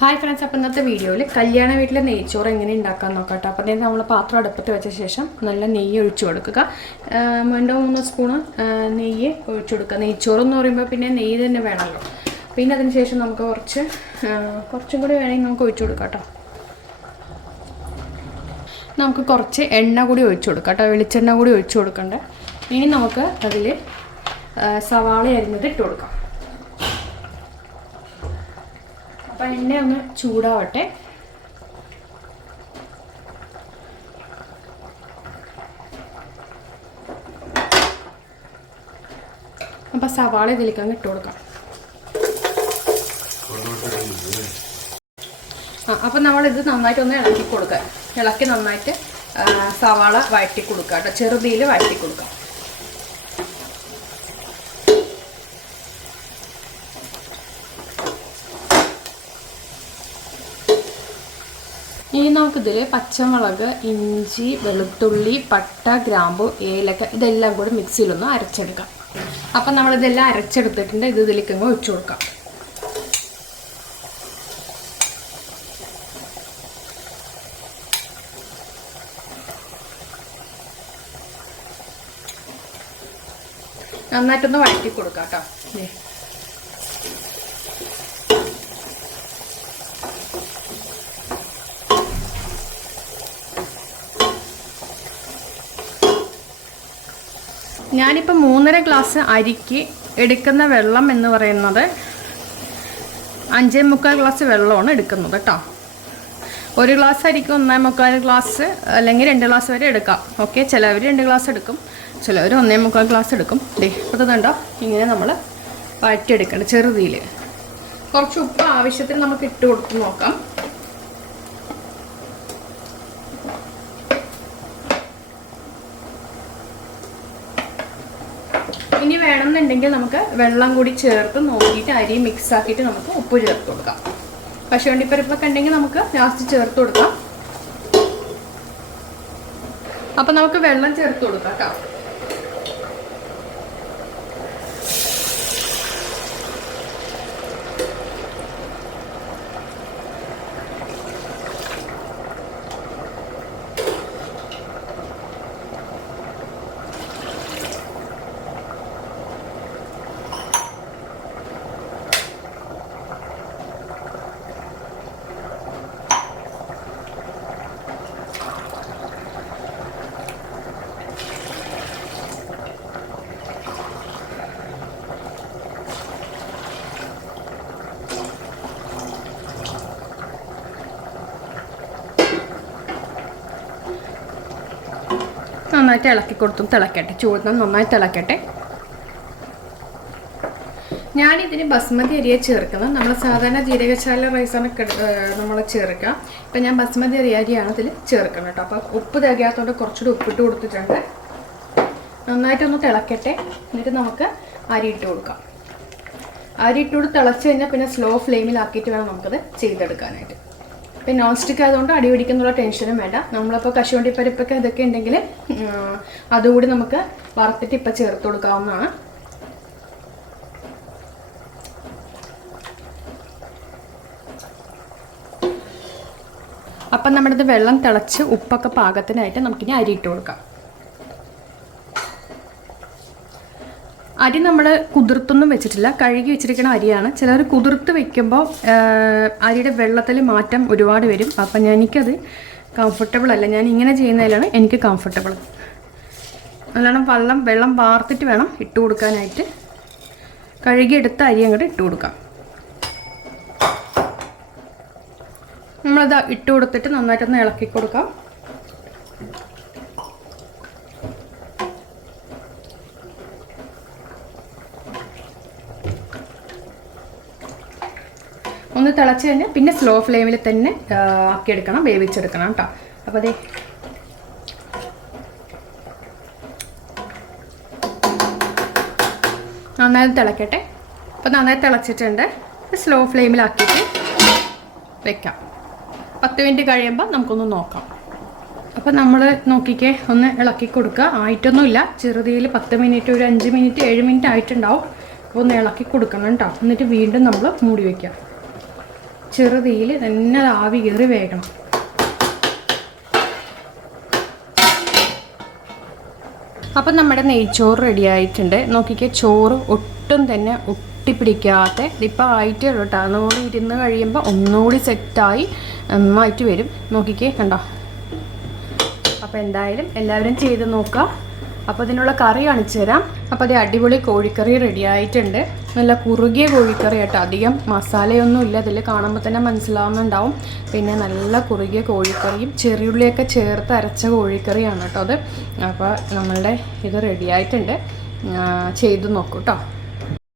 Hi friends അപ്പോൾ ഇന്നത്തെ വീഡിയോയിൽ കല്യാണ വീട്ടിലെ നെയ്ച്ചോറ് എങ്ങനെ ഉണ്ടാക്കാൻ നോക്കാട്ടോ. അപ്പോൾ അതായത് നമ്മൾ പാത്രം അടുപ്പത്ത് വെച്ച ശേഷം നല്ല നെയ്യ് ഒഴിച്ചു കൊടുക്കുക. രണ്ടോ മൂന്നോ സ്പൂണ് നെയ്യ് ഒഴിച്ചു കൊടുക്കുക. നെയ്ച്ചോറ് എന്ന് പറയുമ്പോൾ പിന്നെ നെയ്യ് തന്നെ വേണമല്ലോ പിന്നെ അതിന് ശേഷം നമുക്ക് കുറച്ച് കുറച്ചും കൂടി വേണമെങ്കിൽ നമുക്ക് ഒഴിച്ചു കൊടുക്കാം കേട്ടോ. നമുക്ക് കുറച്ച് എണ്ണ കൂടി ഒഴിച്ചു കൊടുക്കാം കേട്ടോ. വെളിച്ചെണ്ണ കൂടി ഒഴിച്ചു കൊടുക്കണ്ടേ. ഇനി നമുക്ക് അതിൽ സവാള അരിഞ്ഞത് ഇട്ട് കൊടുക്കാം. അപ്പം എണ്ണ ഒന്ന് ചൂടാവട്ടെ. അപ്പം സവാള ഇതിലേക്ക് അങ്ങ് ഇട്ട് കൊടുക്കാം. ആ അപ്പം നന്നായിട്ട് ഒന്ന് ഇളക്കി കൊടുക്കാം ഇളക്കി നന്നായിട്ട് സവാള വഴറ്റി കൊടുക്കുക കേട്ടോ. ചെറുതിയിൽ വഴറ്റി കൊടുക്കുക. ഇനി നമുക്കിതിൽ പച്ചമുളക് ഇഞ്ചി വെളുത്തുള്ളി പട്ട ഗ്രാമ്പു ഏലക്ക ഇതെല്ലാം കൂടി മിക്സിയിലൊന്ന് അരച്ചെടുക്കാം. അപ്പം നമ്മളിതെല്ലാം അരച്ചെടുത്തിട്ടുണ്ട്. ഇത് ഇതിലേക്ക് അങ്ങ് ഒഴിച്ചു കൊടുക്കാം. നന്നായിട്ടൊന്ന് വഴറ്റി കൊടുക്കാം കേട്ടോ. ഞാനിപ്പോൾ മൂന്നര ഗ്ലാസ് അരിക്ക് എടുക്കുന്ന വെള്ളം എന്ന് പറയുന്നത് അഞ്ചേ മുക്കാൽ ഗ്ലാസ് വെള്ളമാണ് എടുക്കുന്നത് കേട്ടോ. ഒരു ഗ്ലാസ് അരിക്ക് ഒന്നേ മുക്കാൽ ഗ്ലാസ് അല്ലെങ്കിൽ രണ്ട് ഗ്ലാസ് വരെ എടുക്കാം. ഓക്കെ ചിലവർ രണ്ട് ഗ്ലാസ് എടുക്കും ചിലവർ ഒന്നേ മുക്കാൽ ഗ്ലാസ് എടുക്കും. ഡേ അപ്പോൾ കണ്ടോ? ഇങ്ങനെ നമ്മൾ വഴറ്റിയെടുക്കണം ചെറുതിയിൽ കുറച്ച് ഉപ്പ് ആവശ്യത്തിന് നമുക്ക് ഇട്ട് കൊടുത്ത് നോക്കാം. ഇനി വേണമെന്നുണ്ടെങ്കിൽ നമുക്ക് വെള്ളം കൂടി ചേർത്ത് നോക്കിയിട്ട് അരി മിക്സ് ആക്കിയിട്ട് നമുക്ക് ഉപ്പ് ചേർത്ത് കൊടുക്കാം. പശുവണ്ടിപ്പരിപ്പൊക്കെ ഉണ്ടെങ്കിൽ നമുക്ക് ലാസ്റ്റ് ചേർത്ത് കൊടുക്കാം. അപ്പം നമുക്ക് വെള്ളം ചേർത്ത് കൊടുക്കാം കേട്ടോ നന്നായിട്ട് ഇളക്കി കൊടുത്തും തിളക്കട്ടെ. ചൂട് നന്നായി തിളക്കട്ടെ ഞാനിതിന് ബസ്മതി അരിയെ ചേർക്കുന്നത് നമ്മൾ സാധാരണ ജീരകശാല റൈസാണ് നമ്മൾ ചേർക്കുക ഇപ്പം ഞാൻ ബസ്മതി അരി അരിയാണ് ഇതിൽ ചേർക്കുന്നത് കേട്ടോ. അപ്പോൾ ഉപ്പ് തികയാത്തതുകൊണ്ട് കുറച്ചുകൂടി ഉപ്പിട്ട് കൊടുത്തിട്ടുണ്ട്. നന്നായിട്ടൊന്ന് തിളക്കട്ടെ. എന്നിട്ട് നമുക്ക് അരി ഇട്ട് കൊടുക്കാം. അരി ഇട്ടുകൂടി തിളച്ച് കഴിഞ്ഞാൽ പിന്നെ സ്ലോ ഫ്ലെയിമിലാക്കിയിട്ട് വേണം നമുക്കത് ചെയ്തെടുക്കാനായിട്ട്. ഇപ്പം നോൺ സ്റ്റിക്ക് ആയതുകൊണ്ട് അടി പിടിക്കുന്നുള്ള ടെൻഷനും വേണ്ട. നമ്മളിപ്പോൾ കശുവണ്ടി പരിപ്പൊക്കെ ഇതൊക്കെ ഉണ്ടെങ്കിൽ അതുകൂടി നമുക്ക് വറുത്തിട്ട് ഇപ്പം ചേർത്ത് കൊടുക്കാവുന്നതാണ്. അപ്പം നമ്മുടെ വെള്ളം തിളച്ച് ഉപ്പൊക്കെ പാകത്തിനായിട്ട് നമുക്കിനി അരി ഇട്ട് കൊടുക്കാം. അരി നമ്മൾ കുതിർത്തൊന്നും വെച്ചിട്ടില്ല. കഴുകി വെച്ചിരിക്കുന്ന അരിയാണ്. ചിലർ കുതിർത്ത് വെക്കുമ്പോൾ അരിയുടെ വെള്ളത്തിൽ മാറ്റം ഒരുപാട് വരും. അപ്പം എനിക്കത് കംഫർട്ടബിൾ അല്ല. ഞാൻ ഇങ്ങനെ ചെയ്യുന്നതിലാണ് എനിക്ക് കംഫർട്ടബിൾ നല്ലോണം വെള്ളം വെള്ളം വാർത്തിട്ട് വേണം ഇട്ട് കൊടുക്കാനായിട്ട്. കഴുകിയെടുത്ത അരി അങ്ങോട്ട് ഇട്ട് കൊടുക്കാം. നമ്മളത് ഇട്ട് കൊടുത്തിട്ട് നന്നായിട്ടൊന്ന് ഇളക്കി കൊടുക്കാം. ഒന്ന് തിളച്ച് കഴിഞ്ഞാൽ പിന്നെ സ്ലോ ഫ്ലെയിമിൽ തന്നെ ആക്കിയെടുക്കണം വേവിച്ചെടുക്കണം കേട്ടോ അപ്പോൾ അതെ നന്നായി തിളക്കട്ടെ. അപ്പോൾ നന്നായി തിളച്ചിട്ടുണ്ട്. സ്ലോ ഫ്ലെയിമിലാക്കിയിട്ട് വെക്കാം. പത്ത് മിനിറ്റ് കഴിയുമ്പോൾ നമുക്കൊന്ന് നോക്കാം. അപ്പോൾ നമ്മൾ നോക്കിക്കേ ഒന്ന് ഇളക്കി കൊടുക്കുക. ആയിട്ടൊന്നുമില്ല. ചെറുതിയിൽ പത്ത് മിനിറ്റ് ഒരു അഞ്ച് മിനിറ്റ് ഏഴ് മിനിറ്റ് ആയിട്ടുണ്ടാവും. അപ്പോൾ ഒന്ന് ഇളക്കി കൊടുക്കണം കേട്ടോ എന്നിട്ട് വീണ്ടും നമ്മൾ മൂടി വയ്ക്കുക ചെറുതീയിൽ തന്നെ ആവി കയറി വേകണം അപ്പം നമ്മുടെ നെയ്ച്ചോറ് റെഡി ആയിട്ടുണ്ട്. നോക്കിക്കേ ചോറ് ഒട്ടും തന്നെ ഒട്ടിപ്പിടിക്കാത്ത ഇതിപ്പോൾ ആയിട്ടേ ഉള്ളൂ കേട്ടോ. അതുകൂടി ഇരുന്ന് കഴിയുമ്പോൾ ഒന്നുകൂടി സെറ്റായി നന്നായിട്ട് വരും. നോക്കിക്കേ കണ്ടോ? അപ്പോൾ എന്തായാലും എല്ലാവരും ചെയ്ത് നോക്കുക അപ്പോൾ ഇതിനുള്ള കറി കാണിച്ചു തരാം. അപ്പോൾ അത് അടിപൊളി കോഴിക്കറി റെഡി ആയിട്ടുണ്ട്. നല്ല കുറുകിയ കോഴിക്കറി കേട്ടോ. അധികം മസാലയൊന്നും ഇല്ല. ഇതിൽ കാണുമ്പോൾ തന്നെ മനസ്സിലാവുന്നുണ്ടാവും. പിന്നെ നല്ല കുറുകിയ കോഴിക്കറിയും ചെറിയുള്ളിയൊക്കെ ചേർത്ത് അരച്ച കോഴിക്കറിയാണ് കേട്ടോ അത്. അപ്പോൾ നമ്മളുടെ ഇത് റെഡി ആയിട്ടുണ്ട്. ചെയ്ത് നോക്കൂ കേട്ടോ.